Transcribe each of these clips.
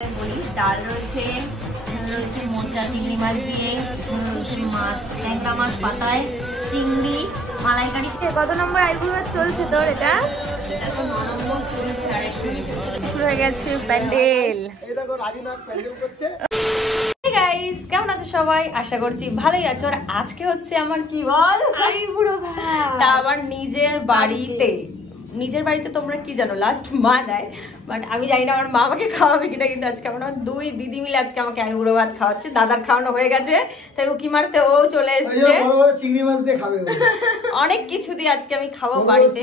বলি ডাল রয়েছে, এখানে রয়েছে মোচা চিংড়ি মাছ দিয়ে, এখানে রয়েছে মাছ ট্যাংরা মাছ পাতায়, চিংড়ি মালাইকারি। কত নম্বর আইবুড়ো ভাত চলছে তোর? এটা এখন 9 নম্বর চলছে। আর শুরু হয়ে গেছে প্যান্ডেল। এই দেখো রাগিনা প্যান্ডেল করছে। Hey guys, কেমন আছো সবাই? আশা করছি ভালোই আছো। আর আজকে হচ্ছে আমার কি বল আইবুড়ো ভাত, তা আবার নিজের বাড়িতে। নিজের বাড়িতে তোমরা কি জানো, লাস্ট মা দেয়, বাট আমি জানি না আমার মা আমাকে খাওয়াবে কিনা। কিন্তু আজকে আমরা দুই দিদি মিলে আজকে আমাকে আইবুড়ো ভাত খাওয়াচ্ছে। দাদার খাওয়ানো হয়ে গেছে, তাই উকি মারতে ও চলে এসেছে। চিংড়ি মাছ দিয়ে খাবে, অনেক কিছু দিয়ে আজকে আমি খাবো বাড়িতে।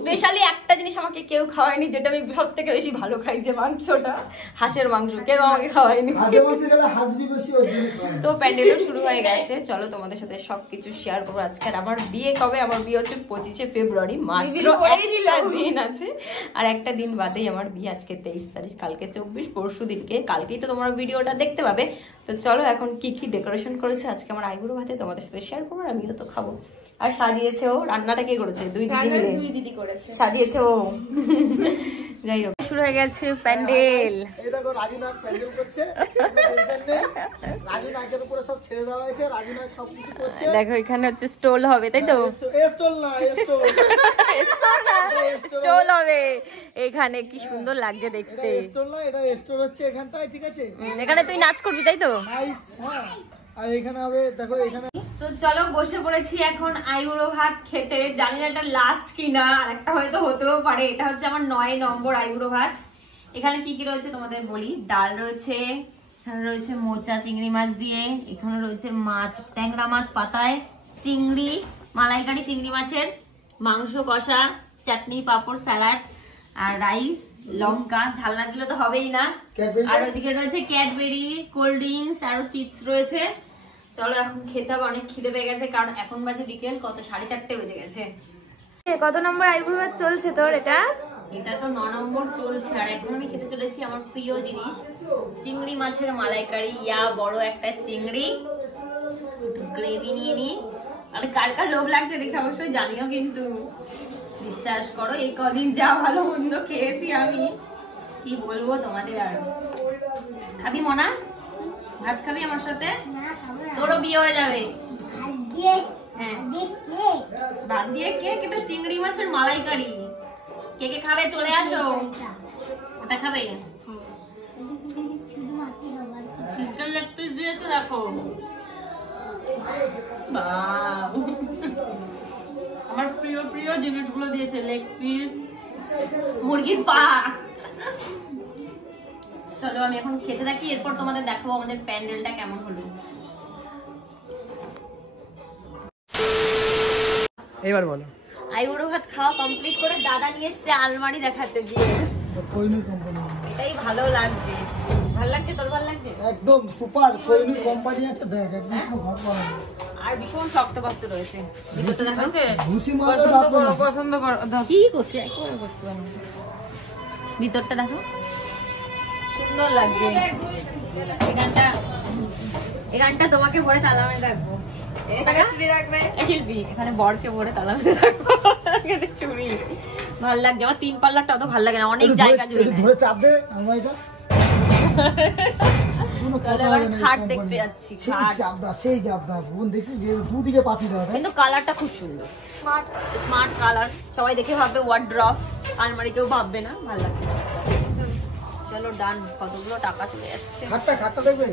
স্পেশালি একটা জিনিস আমাকে কেউ খাওয়ায়নি, যেটা আমি সব থেকে বেশি ভালো খাই, যে মাংসটা, হাঁসের মাংস। কেউ আমাকে খাওয়ায়নি। তো প্যান্ডেলও শুরু হয়ে গেছে। চলো তোমাদের সাথে সবকিছু শেয়ার করবো আজকে। আর আমার বিয়ে কবে? আমার বিয়ে হচ্ছে 25শে ফেব্রুয়ারি, মাত্র একটা দিন আছে। আর একটা দিন বাদেই আমার বিয়ে। আজকে 23 তারিখ, কালকে 24, পরশু দিনকে, কালকেই তো তোমরা ভিডিওটা দেখতে পাবে। তো চলো এখন কি কি ডেকোরেশন করেছে আজকে আমার আইবুড়ো ভাতে তোমাদের সাথে শেয়ার করবো। আর আমিও তো খাবো। আর সাজিয়েছে ও। রান্নাটা কে করেছে? দুই দিদি করেছে। সাজিয়েছে ও। যাই হোক, শুরু হয়ে গেছে প্যান্ডেল। এই দেখো রাগিনা প্যান্ডেল করছে। রাগিনাকের উপরে সব ছেড়ে দেওয়া হয়েছে, রাগিনা সব কিছু করছে। দেখো এখানে হচ্ছে স্টল হবে, তাই তো? স্টল না, স্টল হবে এখানে। কি সুন্দর লাগছে দেখতে। স্টল না, এটা স্টোর হচ্ছে এখানটায়, ঠিক আছে? এখানে তুই নাচ করবি, তাই তো? নাইস। হ্যাঁ, আর এখানে হবে, দেখো এখানে। তো চলো বসে পড়েছি এখন আইবুড়ো ভাত খেতে। জানি না এটা লাস্ট কিনা, আর একটা হয়তো হতেও পারে। এটা হচ্ছে আমার 9 নম্বর আইবুড়ো ভাত। এখানে কি কি রয়েছে তোমাদের বলি। ডাল রয়েছে, এখানে রয়েছে মোচা চিংড়ি মাছ দিয়ে, এখানে রয়েছে মাছ ট্যাংরা মাছ পাতায়, চিংড়ি মালাইকারি চিংড়ি মাছের, মাংস কষা, চাটনি পাঁপড় স্যালাড, আর রাইস, লঙ্কা। ঝাল না দিলে তো হবেই না। আর ওইদিকে রয়েছে ক্যাডবেরি, কোল্ড ড্রিঙ্কস, আরো চিপস রয়েছে। চলো এখন খেতে হবে, অনেক খিদে পেয়ে গেছে। কারণ এখন বাজে বিকেল কত, 4:30 বেজে গেছে। কত নম্বর আইবুড়ো ভাত চলছে তোর? এটা এটা তো 9 নম্বর চলছে। আর এখন আমি খেতে চলেছি আমার প্রিয় জিনিস, চিংড়ি মাছের মালাইকারি। ইয়া বড় একটা চিংড়ি, গ্রেভি নিয়ে নি। মানে কার কার লোভ লাগছে দেখে অবশ্যই জানিও। কিন্তু বিশ্বাস করো, এই কদিন যা ভালো মন্দ খেয়েছি আমি, কি বলবো তোমাদের। আর খাবি মনা? ভাত খাবি আমার সাথে? তোরও বিয়ে হয়ে যাবে। হ্যাঁ, ভাত দিয়ে কেক। এটা চিংড়ি মাছের মালাইকারি। কে কে খাবে চলে আসো। ওটা খাবে? চিকেন লেগ পিস দিয়েছে, দেখো। আমার প্রিয় প্রিয় জিনিসগুলো দিয়েছে, লেগ পিস, মুরগির পা। চলো আমি এখন খেতে থাকি, এরপর তোমাদের দেখাবো আমাদের প্যান্ডেলটা কেমন হলো। এবার বলো। আইবুড়ো ভাত খাওয়া কমপ্লিট করে দাদা নিয়ে এসছে আলমারি দেখাতে দিয়ে। কোহিনূর কোম্পানি। এটাই ভালো লাগছে। ভালো লাগছে? তোর ভালো লাগছে? একদম সুপার। কোহিনূর কোম্পানি আছে, দেখ একদম ঘর বানানো। আর ভীষণ শক্ত শক্ত রয়েছে। ভুসি মাছ পছন্দ করো। কি করছে? একবার করতে পারো। ভিতরটা দেখো, সুন্দর লাগছে। এখানটা তোমাকে ভরে তালামে রাখবো। এখানে বরকে ভরে তালামে রাখবো। চুড়ি ভাল লাগছে আমার। 3 পাল্লাটা অত ভাল লাগে না, অনেক জায়গা জুড়ে ধরে চাপ দে আমাইটা। খাট দেখতে যাচ্ছি। সেই চাপদা বোন দেখছি যে দুদিকে পাতি দেওয়া, কিন্তু কালারটা খুব সুন্দর, স্মার্ট কালার। সবাই দেখে ভাববে ওয়ার্ড্রপ, আলমারি কেউ ভাববে না। ভালো লাগছে। চলো ডান। কতগুলো টাকা চলে যাচ্ছে। খাটটা দেখবে।